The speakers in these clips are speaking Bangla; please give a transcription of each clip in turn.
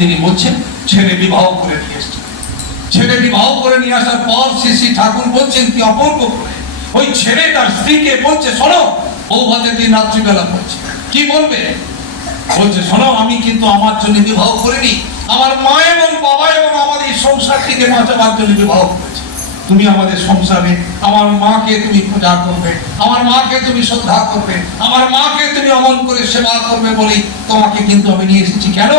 তিনি বলছেন, ছেলে বিবাহ করে নিয়ে এসছেন ছেলে বিবাহ করে নিয়ে আসার পর শ্রী শ্রী ঠাকুর বলছেন, কি অপূর্ব ওই ছেলে তার স্ত্রীকে বলছে, শোনো, বৌভাতের দিন রাত্রিবেলা বলছে। কি বলবে? বলছে, শোনো, আমি কিন্তু আমার জন্য বিবাহ করিনি। আমার মা এবং বাবা এবং আমার এই সংসারটিকে বাঁচাবার জন্য বিবাহ করেছে। তুমি আমাদের সংসারে, আমার মাকে তুমি পূজা করবে, আমার মাকে তুমি শ্রদ্ধা করবে, আমার মাকে তুমি অমন করে সেবা করবে বলে তোমাকে কিন্তু আমি নিয়ে এসেছি। কেন?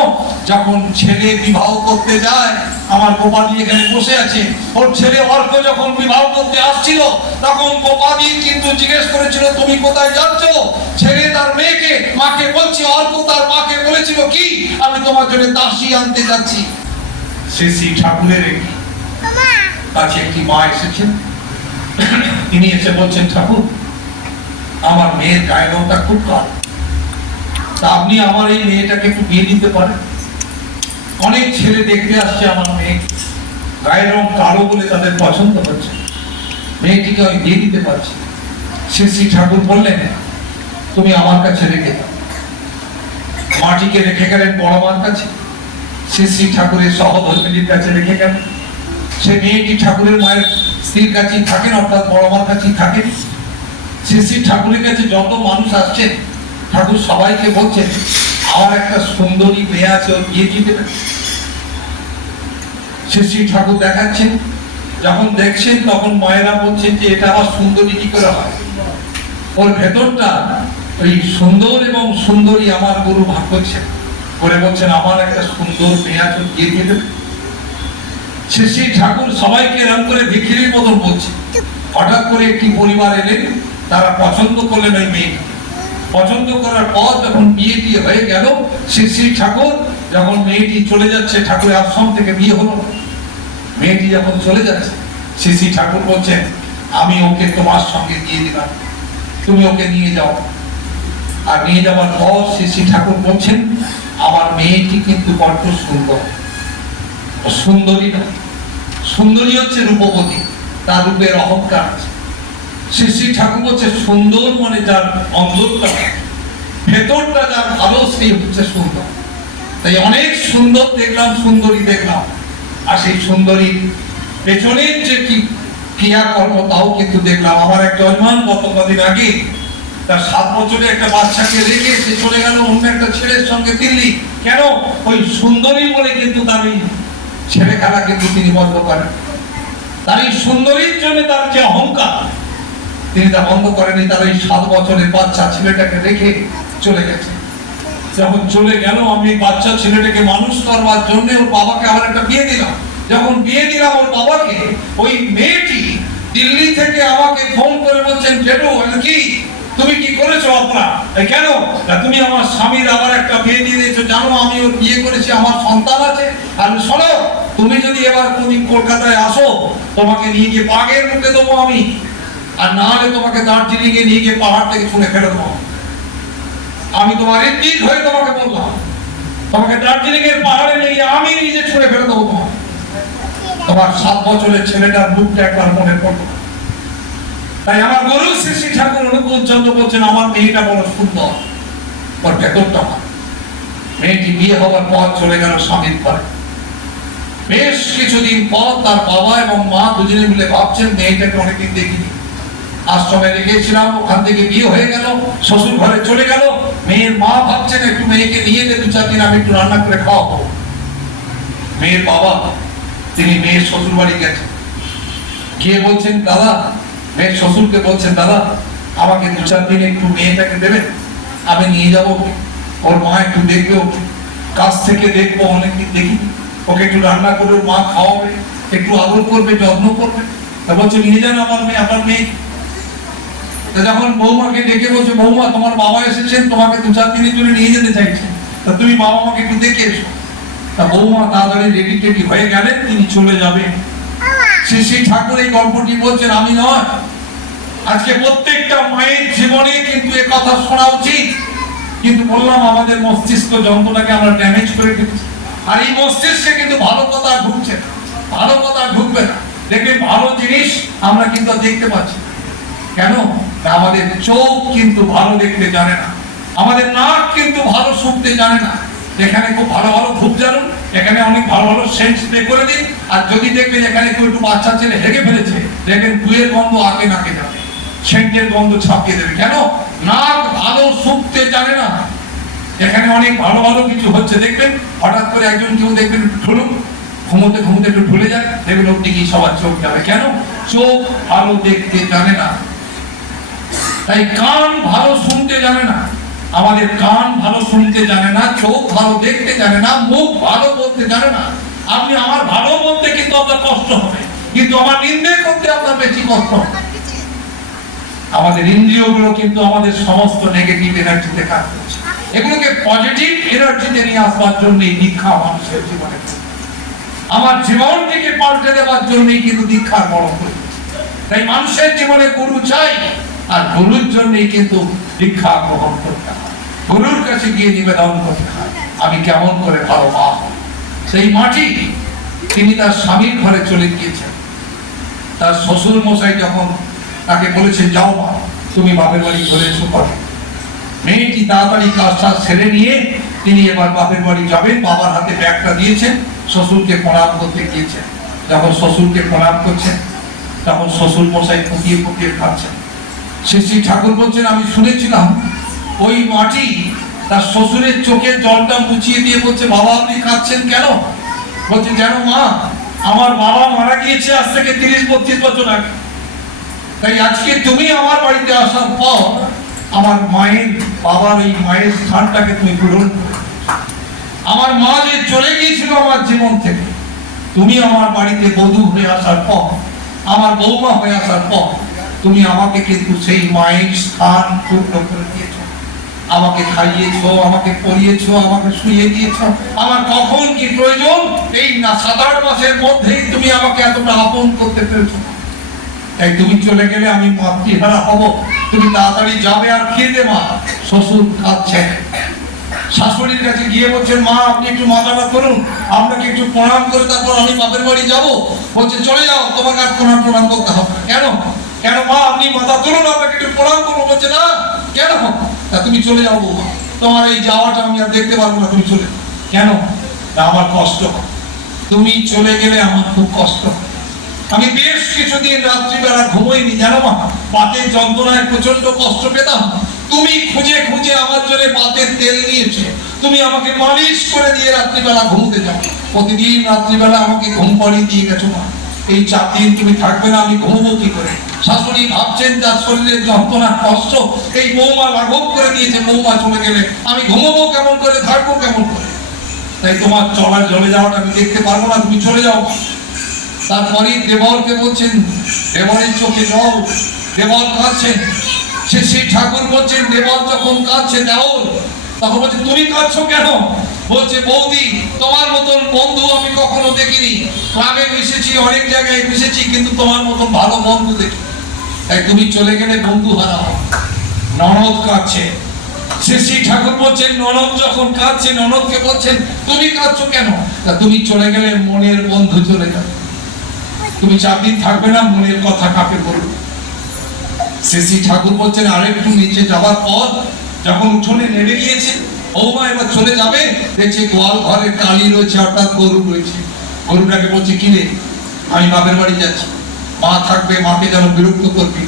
যখন ছেলে বিবাহ করতে যায়, আমার গোপালী এখানে বসে আছে। ওর ছেলে অর্ক যখন বিবাহ করতে আসছিল, তখন গোপালী কিন্তু জিজ্ঞেস করেছিল, তুমি কোথায় যাচ্ছ? ছেলে তার মেয়েকে, মাকে বলছি। অর্ক তার মাকে বলেছিল, কি? আমি তোমার জন্য দাসী আনতে যাচ্ছি। শ্রী শ্রী ঠাকুরের কাছে একটি মা এসেছেন। তিনি এসে বলছেন, ঠাকুর, আমার মেয়ের গায়ে রংটা খুব কালো। তা আপনি আমার এই মেয়েটাকে একটু বিয়ে দিতে পারেন। অনেক ছেলে দেখতে আসছে আমার মেয়ে। গায়ের রং কালো বলে তাদের পছন্দ হচ্ছে। মেয়েটিকে আমি বিয়ে দিতে পারছি শ্রী শ্রী ঠাকুর বললেন, তুমি আমার কাছে রেখে দাও। মাটিকে রেখে গেলেন বড় মার কাছে। শ্রী শ্রী ঠাকুরের সহধর্মিনীর কাছে রেখে গেলেন সে মেয়েটি ঠাকুরের মায়ের স্ত্রীর কাছেই থাকেন, অর্থাৎ বড় মার কাছেই থাকেন। শ্রী শ্রী ঠাকুরের কাছে যত মানুষ আসছেন, ঠাকুর সবাইকে বলছেন, আমার একটা সুন্দরী মেয়ে আছে, ওর বিয়ে দিয়ে দেবেন। শ্রী শ্রী ঠাকুর দেখাচ্ছেন, যখন দেখছেন, তখন মায়েরা বলছেন যে, এটা আমার সুন্দরী কি করে হয়? ওর ভেতরটা ওই সুন্দর এবং সুন্দরী আমার গুরু ভাগ করছেন। করে বলছেন, আমার একটা সুন্দর মেয়ে আছে বিয়ে দিয়ে দেবেন। শ্রী শ্রী ঠাকুর সবাইকে এরকম করে ভিখিরির মতন বলছে। হঠাৎ করে একটি পরিবার এলেন তারা পছন্দ করলেন ওই মেয়েকে পছন্দ করার পর যখন বিয়েটি হয়ে গেল শ্রী শ্রী ঠাকুর যখন মেয়েটি চলে যাচ্ছে, ঠাকুরের আশ্রম থেকে বিয়ে হলো মেয়েটি যখন চলে যাচ্ছে শ্রী শ্রী ঠাকুর বলছেন আমি ওকে তোমার সঙ্গে দিয়ে দিলাম তুমি ওকে নিয়ে যাও। আর নিয়ে যাওয়ার পর শ্রী শ্রী ঠাকুর বলছেন, আমার মেয়েটি কিন্তু বড্ড সুন্দর। সুন্দরী না সুন্দরী হচ্ছে রূপবতী, তার রূপের অহংকার আছে। শ্রী শ্রী ঠাকুর হচ্ছে সুন্দর মানে যার অন্তরটা ভেতরটা যার ভালো, সেই হচ্ছে সুন্দর। তাই অনেক সুন্দর দেখলাম, সুন্দরী দেখলাম। আর সেই সুন্দরী পেছনের যে কি ক্রিয়াকর্ম, তাও কিন্তু দেখলাম। আমার একটা জজমান গত কদিন আগে তার সাত বছরে একটা বাচ্চাকে রেখে সে চলে গেল অন্য একটা ছেলের সঙ্গে দিল্লি। কেন? ওই সুন্দরী বলে কিন্তু তার ওই ছেলে খেলা কিন্তু তিনি বন্ধ করেন। তার এই সুন্দরীর জন্য তার যে অহংকার, তিনি তা বন্ধ করেনি তার এই সাত বছরের বাচ্চা ছেলেটাকে রেখে চলে গেছে। যখন চলে গেল, আমি বাচ্চা ছেলেটাকে মানুষ করবার জন্য ওর বাবাকে আবার একটা বিয়ে দিলাম। যখন বিয়ে দিলাম ওর বাবাকে, ওই মেয়েটি দিল্লি থেকে আমাকে ফোন করে বলছেন, জেঠু কি তুমি কি করেছ আপনার কেন? তুমি আমার স্বামীর আবার একটা বিয়ে দিয়ে দিয়েছ। জানো, আমি ওর বিয়ে করেছি, আমার সন্তান আছে। আর শোনো, তুমি যদি এবার কোনদিন কলকাতায় আসো, তোমাকে নিয়ে গিয়ে বাঘের মুখে দেবো আমি। আর না হলে তোমাকে দার্জিলিং এ নিয়ে গিয়ে পাহাড় থেকে ছুঁড়ে ফেলে দেবো। আমি তোমার ইদ্দিত হয়ে তোমাকে বললাম, তোমাকে দার্জিলিং এর পাহাড়ে নিয়ে গিয়ে আমি নিজে ছুঁড়ে ফেলে দেবো তোমার তোমার সাত বছরের ছেলেটার মুখটা একবার মনে পড়ল। তাই আমার গরু শ্রী ঠাকুর অনুকূল চন্দ্র বলছেন, আমার মেয়েটা বড় সুন্দর ওর ভেতরটা ভালো মেয়েটি বিয়ে হওয়ার পর চলে গেল স্বামীর ঘরে। বেশ কিছুদিন পর তার বাবা এবং মা দুজনে মিলে ভাবছেন, মেয়েটাকে অনেকদিন দেখিনি। আশ্রমে রেখেছিলাম, ওখান থেকে বিয়ে হয়ে গেল, শ্বশুর ঘরে চলে গেল। মেয়ের মা ভাবছেন, একটু মেয়েকে নিয়ে দে, দু চার দিন আমি একটু রান্না করে খাওয়াবো। মেয়ের বাবা, তিনি মেয়ের শ্বশুর বাড়ি গেছেন। গিয়ে বলছেন, দাদা মেয়ের শ্বশুরকে বলছেন, দাদা, আমাকে দু চার দিন একটু মেয়েটাকে দেবেন, আমি নিয়ে যাব। ওর মা একটু দেখবে ওকে। কাছ থেকে দেখব, অনেকদিন দেখি। ওকে একটু রান্না করে ওর মা খাওয়াবে, একটু আদর করবে, যত্ন করবে। তা বলছে, নিয়ে যান আমার মেয়ে আপনার মেয়ে। তা যখন বৌমাকে ডেকে বলছে, বৌমা, তোমার বাবা এসেছেন, তোমাকে দু চার দিনের জন্য নিয়ে যেতে চাইছে। তা তুমি বাবা মাকে একটু দেখে এসো। তা বৌমা তাড়াতাড়ি রেডি টেডি হয়ে গেলেন, তিনি চলে যাবেন। শ্রী শ্রী ঠাকুর এই গল্পটি বলছেন, আমি নয়। আজকে প্রত্যেকটা মায়ের জীবনে কিন্তু এ কথা শোনা উচিত। কিন্তু বললাম, আমাদের মস্তিষ্ক যন্ত্রটাকে আমরা ড্যামেজ করে ফেলেছি। আর এই মস্তিষ্কে কিন্তু ভালো কথা ঢুকছে না। ভালো কথা ঢুকবে না। দেখবেন, ভালো জিনিস আমরা কিন্তু দেখতে পাচ্ছি কেন? আমাদের চোখ কিন্তু ভালো দেখতে জানে না। আমাদের নাক কিন্তু ভালো শুনতে জানে না। এখানে খুব ভালো ভালো ভূত জানুন এখানে অনেক ভালো ভালো সেন্ট স্প্রে করে দিন আর যদি দেখবেন এখানে কেউ একটু বাচ্চা ছেলে হেগে ফেলেছে, দেখবেন গুয়ের গন্ধ আগে নাকে যাবে। সেন্টের গন্ধ ছাপিয়ে দেবে। কেন? নাক ভালো শুকতে জানে না। এখানে অনেক ভালো ভালো কিছু হচ্ছে, দেখবেন? হঠাৎ করে একজন কেউ দেখবেন ঠুলুক, ঘুমোতে ঘুমোতে একটু ঢুলে যায়, দেখবেন ওর দিকেই সবার চোখ যাবে। কেন? চোখ ভালো দেখতে জানে না। তাই কান ভালো শুনতে জানে না। আমাদের কান ভালো শুনতে জানে না, চোখ ভালো দেখতে জানে না, মুখ ভালো বলতে জানে না। আপনি আমার ভালো বলতে কিন্তু আপনার কষ্ট হবে। কিন্তু আমার নিন্দে করতে আপনার বেশি কষ্ট হবে। আমাদের ইন্দ্রিয়গুলো কিন্তু আমাদের সমস্ত নেগেটিভ এনার্জিতে কাজ করছে। এগুলোকে পজিটিভ এনার্জিতে নিয়ে আসবার জন্য এই দীক্ষা মানুষের জীবনে আমার জীবনটিকে পাল্টে দেওয়ার জন্যই কিন্তু দীক্ষার বড়। তাই মানুষের জীবনে গুরু চাই, আর গুরুর জন্যই কিন্তু দীক্ষা গ্রহণ করতে হয়। গুরুর কাছে গিয়ে নিবেদন করতে হয়, আমি কেমন করে ভালো মা। সেই মাটি তিনি তার স্বামীর ঘরে চলে গিয়েছেন। তার শ্বশুর মশাই যখন তাকে বলেছেন যাও মা, তুমি বাপের বাড়ি চলে এসো করে মেয়েটি তাড়াতাড়ি কাজটা সেরে নিয়ে তিনি এবার বাপের বাড়ি যাবেন। বাবার হাতে ব্যাগটা দিয়েছেন, শ্বশুরকে প্রণাম করতে গিয়েছেন। যখন শ্বশুরকে প্রণাম করছেন, তখন শ্বশুর মশাই ফুটিয়ে ফুটিয়ে খাচ্ছেন। শ্রী শ্রী ঠাকুর বলছেন, আমি শুনেছিলাম, ওই মাটি তার শ্বশুরের চোখের জলটা মুছিয়ে দিয়ে বলছে, বাবা, আপনি খাচ্ছেন কেন? বলছে যেন মা, আমার বাবা মারা গিয়েছে আজ থেকে তিরিশ বত্রিশ বছর আগে। তাই আজকে তুমি আমার বাড়িতে আসার পর আমার মায়ের, বাবার এই মায়ের স্থানটাকে তুমি পূরণ আমার মা যে চলে গিয়েছিল আমার জীবন থেকে, তুমি আমার বাড়িতে বধূ হয়ে আসার পর, আমার বৌমা হয়ে আসার পর তুমি আমাকে কিন্তু সেই মায়ের স্থান পূর্ণ করে দিয়েছ আমাকে খাইয়েছো, আমাকে পরিয়েছো, আমাকে শুয়ে দিয়েছ। আমার কখন কি প্রয়োজন? এই না সাত আট মাসের মধ্যেই তুমি আমাকে এতটা আপন করতে পেরেছ। তাই তুমি চলে গেলে আমি মাতৃহারা হব। তুমি তাড়াতাড়ি যাবে আর খেয়ে দে মা। শ্বশুর খাচ্ছে শাশুড়ির কাছে গিয়ে বলছেন মা, আপনি একটু মাথাটা করুন আপনাকে একটু প্রণাম করে তারপর আমি বাপের বাড়ি যাব? বলছে, চলে যাও, তোমাকে আর প্রণাম প্রণাম করতে হবে কেন? কেন মা, আপনি মাথা তুলুন, আপনাকে একটু প্রণাম করব, বলছে, না, কেন তা তুমি চলে যাব বৌমা। তোমার এই যাওয়াটা আমি আর দেখতে পারব না, তুমি চলে কেন না আমার কষ্ট। তুমি চলে গেলে আমার খুব কষ্ট। আমি বেশ কিছুদিন রাত্রিবেলা ঘুমোইনি, জানো মা? পাতের যন্ত্রণায় প্রচণ্ড কষ্ট পেতাম। তুমি খুঁজে খুঁজে আমার জন্য পাতের তেল নিয়েছো তুমি আমাকে মালিশ করে দিয়ে রাত্রিবেলা ঘুমতে যাও। প্রতিদিন রাত্রিবেলা আমাকে ঘুম পাড়িয়ে দিয়ে গেছো মা। এই চার দিন তুমি থাকবে না, আমি ঘুমবো কি করে? শাশুড়ি ভাবছেন তার শরীরের যন্ত্রণা কষ্ট, এই বৌমা লাঘব করে দিয়েছে বৌমা চলে গেলে আমি ঘুমবো কেমন করে, থাকব কেমন করে? তাই তোমার চলার জলে যাওয়াটা আমি দেখতে পারব না, তুমি চলে যাও। তারপরেই দেবরকে বলছেন, দেবরের চোখে জল, দেবর কাঁদছেন সে সেই ঠাকুর বলছেন, দেবর যখন কাঁদছে দেওর তখন বলছে, তুমি কাঁদছো কেন? বলছে, বৌদি, তোমার মতন বন্ধু আমি কখনো দেখিনি। গ্রামে মিশেছি, অনেক জায়গায় মিশেছি, কিন্তু তোমার মতন ভালো বন্ধু দেখি তাই তুমি চলে গেলে বন্ধু হারাও। ননদ কাঁদছে। শ্রী শ্রী ঠাকুর বলছেন, ননদ যখন কাঁদছে, ননদকে বলছেন, তুমি কাঁদছো কেন? তা তুমি চলে গেলে মনের বন্ধু চলে যাবে। তুমি চার দিন থাকবে না, মনের কথা কাকে বলবে? শ্রী শ্রী ঠাকুর বলছেন, আরেকটু নিচে যাওয়ার পর যখন উঠোনে নেমে গিয়েছে বৌমা এবার চলে যাবে। দেখছে গোয়াল ঘরে কালি রয়েছে অর্থাৎ গরু রয়েছে। গরুটাকে বলছে কিনে আমি বাপের বাড়ি যাচ্ছি। মা থাকবে, মাকে যেন বিরক্ত করবি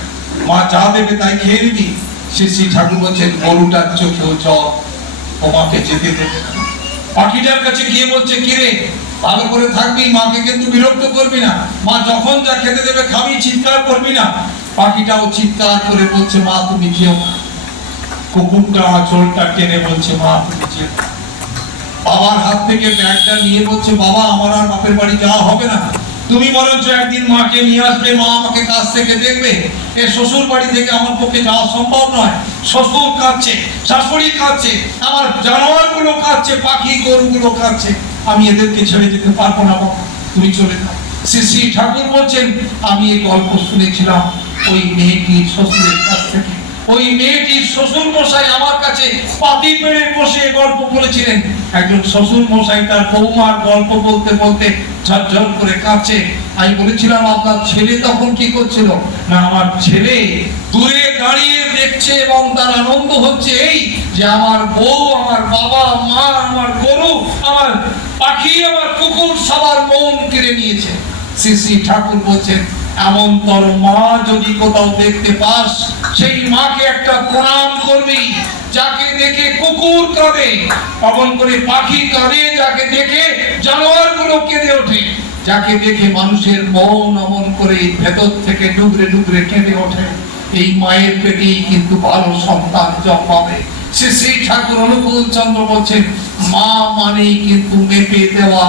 মা যা দেবে তাই খেয়ে নিবি। শ্রী শ্রী ঠাকুর বলছেন, গরুটার চোখেও জল ও মাকে যেতে দেবে পাখিটার কাছে গিয়ে বলছে কিরে ভালো করে থাকবি, মাকে কিন্তু বিরক্ত করবি না। মা যখন যা খেতে দেবে খাবি, চিৎকার করবি না। পাখিটাও চিৎকার করে বলছে, মা, তুমি না। কুকুরটা আঁচলটা টেনে বলছে, মা, তুমি না। বাবার হাত থেকে ব্যাগটা নিয়ে বলছে, বাবা, আমার আর বাপের বাড়ি যাওয়া হবে না। তুমি বরঞ্চ একদিন মাকে নিয়ে আসবে, মা আমাকে কাছ থেকে দেখবে, এ শ্বশুর বাড়ি থেকে আমার পক্ষে যাওয়া সম্ভব নয়। শ্বশুর কাঁদছে, শাশুড়ি কাঁদছে, আমার জানোয়ারগুলো কাঁদছে, পাখি গরুগুলো কাঁদছে। আমি এদেরকে ছেড়ে যেতে পারব না, বাবা। তুমি চলে যাও। শ্রী শ্রী ঠাকুর বলছেন, আমি এই গল্প শুনেছিলাম, ওই মেয়েটির শ্বশুরের কাছ থেকে। ওই মেয়েটির শ্বশুর মশাই আমার কাছে পাতি পেড়ে বসে গল্প বলেছিলেন। একজন শ্বশুর মশাই তার বৌমার গল্প বলতে বলতে ঝরঝর করে কাঁদছে। আমি বলেছিলাম, আপনার ছেলে তখন কি করছিল? না, আমার ছেলে দূরে দাঁড়িয়ে দেখছে এবং তার আনন্দ হচ্ছে এই যে আমার বউ, আমার বাবা, মা, আমার গরু, আমার পাখি, আমার কুকুর সবার মন কেড়ে নিয়েছে। শ্রী শ্রী ঠাকুর বলছেন এমন তোর মা যদি কোথাও দেখতে পাস, সেই মাকে একটা প্রণাম করবি, যাকে দেখে কুকুর কাঁদে। পবন করে পাখি কাঁদে, যাকে দেখে জানোয়ারগুলো কেঁদে ওঠে। যাকে দেখে মানুষের মন অমন করে ভেতর থেকে ডুবরে ডুবরে কেঁদে ওঠে। এই মায়ের পেটেই কিন্তু ভালো সন্তান জন্মাবে। শ্রী শ্রী ঠাকুর অনুকূল চন্দ্র বলছেন, মা মানেই কিন্তু মেপে দেওয়া।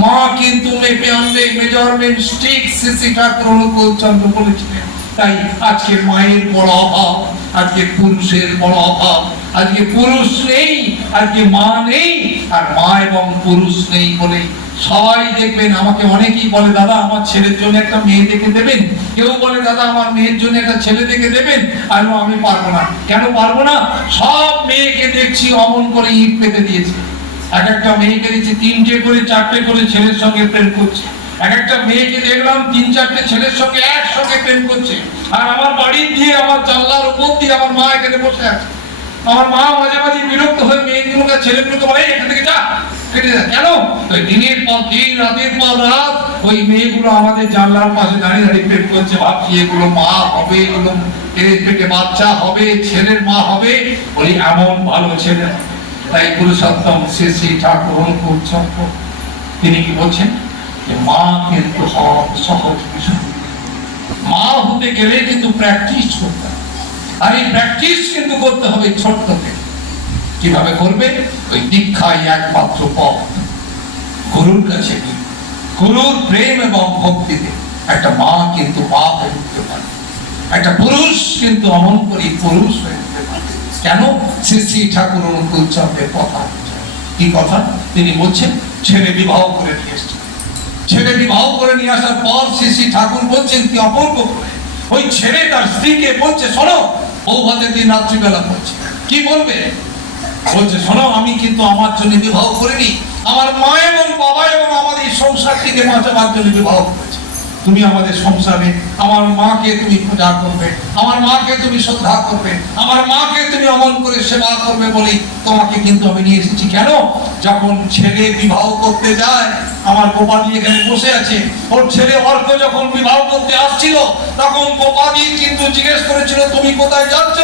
মা কিন্তু মেপে আনবে মেজারমেন্ট স্টিক শ্রী ঠাকুর অনুকূল চন্দ্র বলেছিলেন। তাই আজকে মায়ের বড় অভাব, আজকে পুরুষের বড় অভাব, আজকে পুরুষ নেই, আজকে মা নেই, আর মা এবং পুরুষ নেই বলে সবাই দেখবেন, আমাকে অনেকেই বলে, দাদা, আমার ছেলের জন্য একটা মেয়ে দেখে দেবেন? কেউ বলে, দাদা, আমার মেয়ের জন্য একটা ছেলে দেখে দেবেন? আর আমি পারব না। কেন পারব না? সব মেয়েকে দেখছি, অমন করে ইট পেতে দিয়েছে। এক একটা মেয়েকে দেখছি তিনটে করে, চারটে করে ছেলের সঙ্গে প্রেম করছে। এক একটা মেয়েকে দেখলাম তিন, চারটে ছেলের সঙ্গে একসঙ্গে প্রেম করছে। আর আমার বাড়ির দিয়ে, আমার জানলার উপর দিয়ে আমার মা এখানে বসে আছে। আমার মা মাঝে মাঝে বিরক্ত হয়ে মেয়েগুলোকে ছেলেগুলোকে বলে এখান থেকে যা কেন? ওই দিনের পর দিন, রাতের পর রাত, ওই মেয়েগুলো আমাদের জানলার পাশে দাঁড়িয়ে দাঁড়িয়ে প্রেম করছে। ভাবছি, এগুলো মা হবে, এগুলো পেটে বাচ্চা হবে, ছেলের মা হবে। ওই এমন ভালো ছেলে তাই পুরুষোত্তম শ্রী শ্রী ঠাকুর অনুকূল চক্র, তিনি কি বলছেন যে মা কিন্তু সব সহজ বিষয়। মা হতে গেলে কিন্তু প্র্যাকটিস করতে হবে। আর এই প্র্যাকটিস কিন্তু করতে হবে ছোট্ট থেকে কীভাবে করবে? ওই দীক্ষাই একমাত্র পথ। গুরুর কাছে গিয়ে গুরুর প্রেম এবং ভক্তিতে। একটা মা কিন্তু মা হয়ে উঠতে পারে। একটা পুরুষ কিন্তু অমন করি পুরুষ হয়ে উঠতে পারে। কেন শ্রী শ্রী ঠাকুর অনুকূল কথা? কি কথা? তিনি বলছেন, ছেলে বিবাহ করে নিয়ে এসছেন ছেলে বিবাহ করে নিয়ে আসার পর শ্রী শ্রী ঠাকুর বলছেন, কি অপূর্ব ওই ছেলে তার স্ত্রীকে বলছে, শোনো বউ ভাতের দিন রাত্রিবেলা বলছে। কি বলবে? বলছে, শোনো, আমি কিন্তু আমার জন্য বিবাহ করিনি। আমার মা এবং বাবা এবং আমাদের এই সংসারটিকে বাঁচাবার জন্য বিবাহ করেছে। তুমি আমাদের সংসারে, আমার মাকে তুমি পূজা করবে, আমার মাকে তুমি শ্রদ্ধা করবে, আমার মাকে তুমি অমন করে সেবা করবে বলেই তোমাকে কিন্তু আমি নিয়ে এসেছি। কেন? যখন ছেলে বিবাহ করতে যায়, আমার গোপালী এখানে বসে আছে, ওর ছেলে অর্ক যখন বিবাহ করতে আসছিল, তখন গোপালী কিন্তু জিজ্ঞেস করেছিল, তুমি কোথায় যাচ্ছ?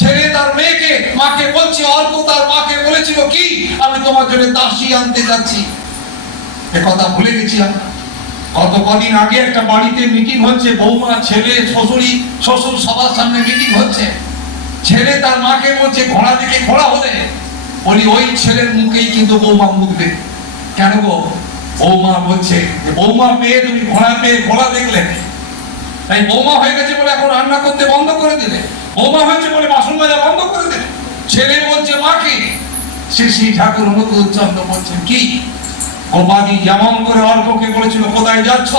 ছেলে তার মেয়েকে, মাকে বলছি, অর্ক তার মাকে বলেছিল কি, আমি তোমার জন্য দাসী আনতে যাচ্ছি। এ কথা ভুলে গেছি আমরা। গত কদিন আগে একটা বাড়িতে মিটিং হচ্ছে, বৌমা, ছেলে, শ্বশুরি, শ্বশুর সবার সামনে মিটিং হচ্ছে। ছেলে তার মাকে বলছে, ঘোড়া দিকে ঘোড়া হলে। বলি, ওই ছেলের মুখেই কিন্তু বৌমা মুখবে কেন গো? বৌমা বলছে, যে বৌমা পেয়ে তুমি ঘোড়া পেয়ে ঘোড়া দেখলে। তাই বৌমা হয়ে গেছে বলে এখন রান্না করতে বন্ধ করে দিলে। বৌমা হয়েছে বলে বাসন মাজা বন্ধ করে দিলে। ছেলে বলছে, মাকে? শ্রী শ্রী ঠাকুর অনুকূল চন্দ্র বলছেন কি? গোপাদি যেমন করে অর্ককে বলেছিল, কোথায় যাচ্ছ?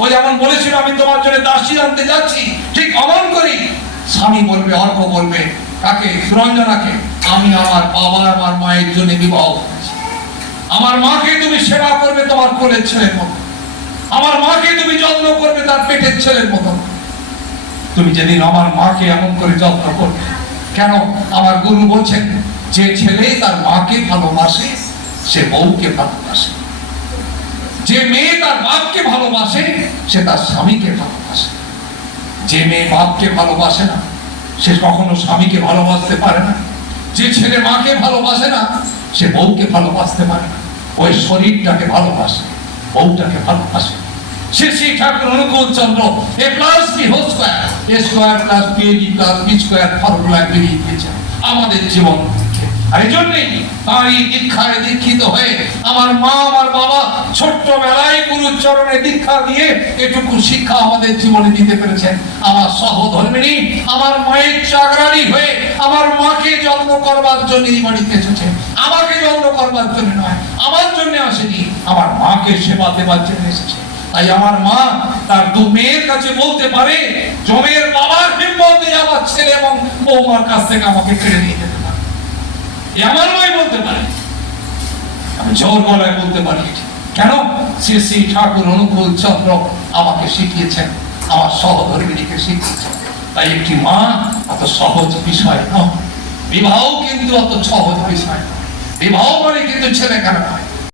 ও যেমন বলেছিল, আমি তোমার জন্য দাসী আনতে যাচ্ছি। ঠিক অমন করি স্বামী বলবে, অর্ক বলবে, কাকে? সুরঞ্জনাকে। আমি আমার বাবা আমার মায়ের জন্য বিবাহ আমার মাকে তুমি সেবা করবে তোমার কোলের ছেলের মতো। আমার মাকে তুমি যত্ন করবে তার পেটের ছেলের মতো। তুমি যেদিন আমার মাকে এমন করে যত্ন করবে, কেন? আমার গুরু বলছেন, যে ছেলে তার মাকে ভালোবাসে, সে বউকে ভালোবাসে। যে মেয়ে তার বাপকে ভালোবাসে, সে তার স্বামীকে ভালোবাসে। যে মেয়ে বাপকে ভালোবাসে না, সে কখনো স্বামীকে ভালোবাসতে পারে না। যে ছেলে মাকে ভালোবাসে না, সে বউকে ভালোবাসতে পারে না। ওই শরীরটাকে ভালোবাসে, বউটাকে ভালোবাসে। Shri Shri Thakur Anukul Chandra A plus B whole square A square plus B plus B square formula বেরিয়ে আমাদের জীবন এই জন্যই তার দীক্ষায় দীক্ষিত হয়ে আমার মা, আমার বাবা ছোট্টবেলায় গুরুর দীক্ষা দিয়ে এটুকু শিক্ষা আমাদের জীবনে দিতে পেরেছেন। আমার সহধর্মিনী, আমার মায়ের চাকরানি হয়ে আমার মাকে জন্ম করবার জন্য এই বাড়িতে এসেছে। আমাকে জন্ম করবার জন্য নয়, আমার জন্য আসেনি, আমার মাকে সেবা দেবার জন্য এসেছে। তাই আমার মা তার দু মেয়ের কাছে বলতে পারে, জমের বাবার হিম্মতে আমার ছেলে এবং বৌমার কাছ থেকে আমাকে কেড়ে নিয়ে যেতে। আমার নয় বলতে পারে। আমি জোর গলায় বলতে পারি। কেন? শ্রী শ্রী ঠাকুর অনুকূল চন্দ্র আমাকে শিখিয়েছেন, আমার সহধর্মিনীকে শিখিয়েছেন। তাই একটি মা অত সহজ বিষয় নয়। বিবাহ কিন্তু অত সহজ বিষয় বিবাহ মানে কিন্তু ছেলে কেন নয়।